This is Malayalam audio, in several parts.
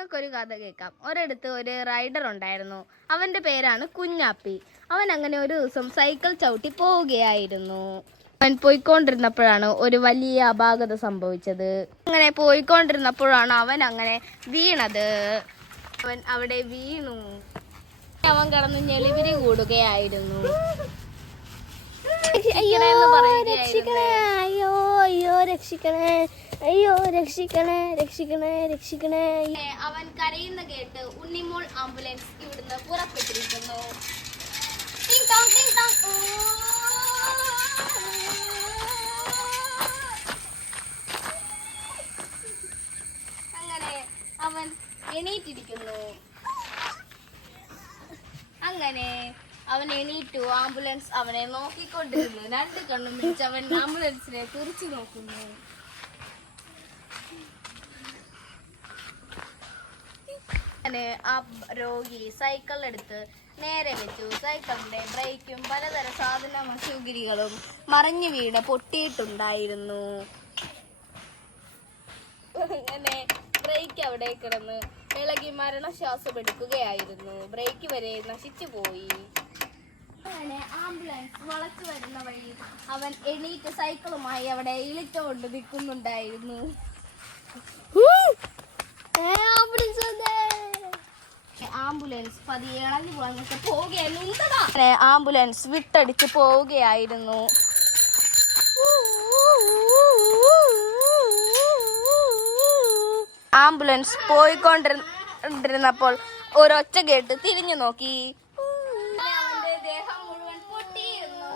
നിങ്ങൾക്കൊരു കഥ കേൾക്കാം. ഒരിടത്ത് ഒരു റൈഡർ ഉണ്ടായിരുന്നു. അവന്റെ പേരാണ് കുഞ്ഞാപ്പി. അവൻ അങ്ങനെ ഒരു ദിവസം സൈക്കിൾ ചവിട്ടി പോവുകയായിരുന്നു. അവൻ പോയിക്കൊണ്ടിരുന്നപ്പോഴാണ് ഒരു വലിയ അപാകത സംഭവിച്ചത്. അങ്ങനെ പോയിക്കൊണ്ടിരുന്നപ്പോഴാണ് അവൻ അങ്ങനെ വീണത്. അവൻ അവിടെ വീണു. അവൻ കിടന്ന് ഞെളിവിരി കൂടുകയായിരുന്നു. അയ്യോ രക്ഷിക്കണേ, അയ്യോ അയ്യോ രക്ഷിക്കണേ, അയ്യോ രക്ഷിക്കണേ, രക്ഷിക്കണേ, രക്ഷിക്കണേ. അവൻ കരയുന്ന കേട്ട് ഉണ്ണിമോൾ ആംബുലൻസ് ഇവിടുന്ന് പുറപ്പെട്ടിരിക്കുന്നു. അങ്ങനെ അവൻ എണീറ്റിരിക്കുന്നു. അവൻ എണീറ്റു. ആംബുലൻസ് അവനെ നോക്കിക്കൊണ്ടിരുന്നു. രണ്ട് കണ്ണും പിടിച്ച് അവൻ ആംബുലൻസിനെ തുറച്ചു നോക്കുന്നു. അങ്ങനെ ആ രോഗി സൈക്കിൾ എടുത്ത് നേരെ വെച്ചു. സൈക്കിളിന്റെ ബ്രേക്കും പലതര സാധന മശുഗിരികളും മറിഞ്ഞു വീണ് പൊട്ടിയിട്ടുണ്ടായിരുന്നു. അങ്ങനെ ബ്രേക്ക് അവിടെ കിടന്ന് ഇളകി മരണശ്വാസം എടുക്കുകയായിരുന്നു. ബ്രേക്ക് വരെ നശിച്ചു പോയി. അങ്ങനെ ആംബുലൻസ് വളച്ചു വരുന്ന വഴി അവൻ എണീറ്റ് സൈക്കിളുമായി അവിടെ ഇളിച്ചുകൊണ്ട് നിൽക്കുന്നുണ്ടായിരുന്നു. ആംബുലൻസ് പതിയെ ഇളഞ്ഞു പോകാനൊക്കെ പോവുകയായിരുന്നു. ആംബുലൻസ് വിട്ടടിച്ച് പോവുകയായിരുന്നു. ആംബുലൻസ് പോയിക്കൊണ്ടിരുന്നപ്പോൾ ഒരൊച്ച കേട്ട് തിരിഞ്ഞു നോക്കി. അവന്റെ ദേഹം മുഴുവൻ പൊട്ടിയിരുന്നു.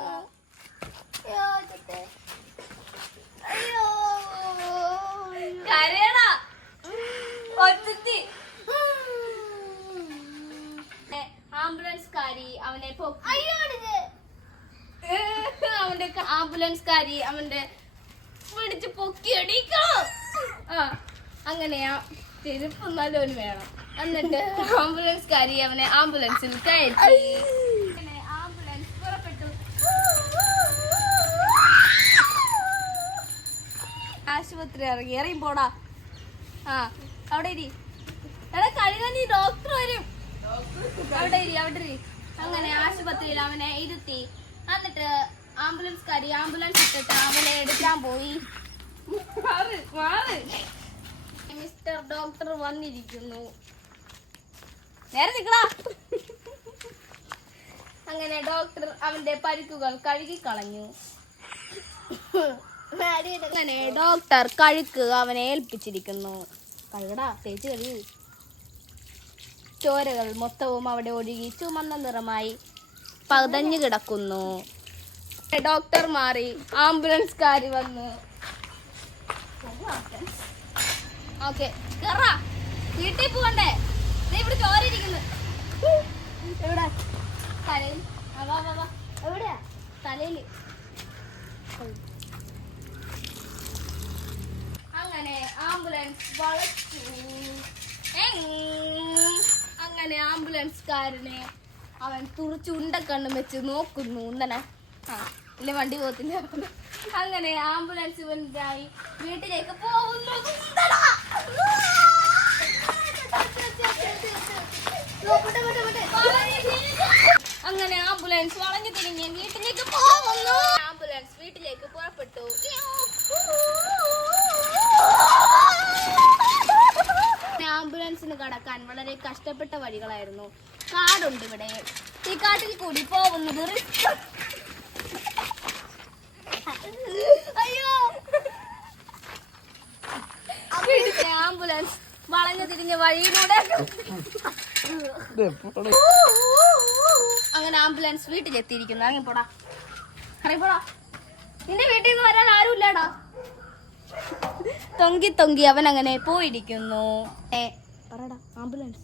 ആംബുലൻസ്കാരി അവനെ ആംബുലൻസ്കാരി അവന്റെ പിടിച്ച് പൊക്കിയടിക്കണം. അങ്ങനെയാ ചെരുപ്പ് നല്ലോന് വേണം. എന്നിട്ട് ആംബുലൻസ്കാരി അവനെ ആംബുലൻസിൽ കയറ്റി. ആംബുലൻസ് പുറപ്പെട്ടു. ആശുപത്രി ഇറങ്ങി പോടാ. അവിടെ ഇരി. എടാ കഴുകാൻ നീ ഡോക്ടർ വരും. അവിടെ ഇരി. അങ്ങനെ ആശുപത്രിയിൽ അവനെ ഇരുത്തി. എന്നിട്ട് ആംബുലൻസ്കാരി ആംബുലൻസ് ഇട്ടിട്ട് അവനെ എടുക്കാൻ പോയി. മിസ്റ്റർ ഡോക്ടർ വന്നിരിക്കുന്നു. നേരെ നിക്കടാ. അങ്ങനെ ഡോക്ടർ അവന്റെ പരിക്കുകൾ കഴുകിക്കളഞ്ഞു. അങ്ങനെ ഡോക്ടർ കഴുക്ക് അവനെ ഏൽപ്പിച്ചിരിക്കുന്നു. കഴുകടാ, തേച്ച് കഴുകി. ചോരകൾ മൊത്തവും അവിടെ ഒഴുകി ചുമന്ന നിറമായി പതഞ്ഞു കിടക്കുന്നു. ഡോക്ടർ മാറി. ആംബുലൻസ്കാരി വന്നു. ഓക്കെ കേറാ, വീട്ടിൽ പോകണ്ടേ? ഇവിടെ ചോരയിരിക്കുന്നു. എവിടെ? തലയിൽ. എവിടെയാ? തലയില്. അങ്ങനെ ആംബുലൻസ് വളച്ചു. അങ്ങനെ ആംബുലൻസ്കാരനെ അവൻ തുറച്ച് ഉണ്ടക്കണ്ണും വെച്ച് നോക്കുന്നു. ഉണ്ടനെ ഇല്ല, വണ്ടി പോകത്തില്ല. അങ്ങനെ ആംബുലൻസ് വലുതായി വീട്ടിലേക്ക് പോകുന്നു. അങ്ങനെ ആംബുലൻസ് വളഞ്ഞു തിരിഞ്ഞ് വീട്ടിലേക്ക് പോകുന്നു. ആംബുലൻസ് വീട്ടിലേക്ക് പുറപ്പെട്ടു. ആംബുലൻസിന് കടക്കാൻ വളരെ കഷ്ടപ്പെട്ട വഴികളായിരുന്നു. കാടുണ്ട് ഇവിടെ. ഈ കാട്ടിൽ കൂടി പോകുന്നത് ആംബുലൻസ് വളഞ്ഞു തിരിഞ്ഞ വഴിയിലൂടെ അങ്ങനെ ആംബുലൻസ് വീട്ടിലെത്തിയിരിക്കുന്നു. അങ്ങനെ പോടാ, അറിയപ്പോടാ. നിന്റെ വീട്ടിൽ നിന്ന് വരാൻ ആരുമില്ലാടാ. തൊങ്കി അവൻ അങ്ങനെ പോയിരിക്കുന്നു. ആംബുലൻസ്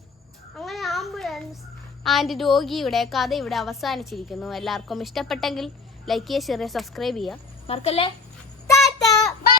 ആൻഡ് രോഗിയുടെ കഥ ഇവിടെ അവസാനിച്ചിരിക്കുന്നു. എല്ലാവർക്കും ഇഷ്ടപ്പെട്ടെങ്കിൽ ലൈക്ക് ചെയ്യുക, ഷെയർ ചെയ്യുക, സബ്സ്ക്രൈബ് ചെയ്യുക. മറക്കല്ലേ.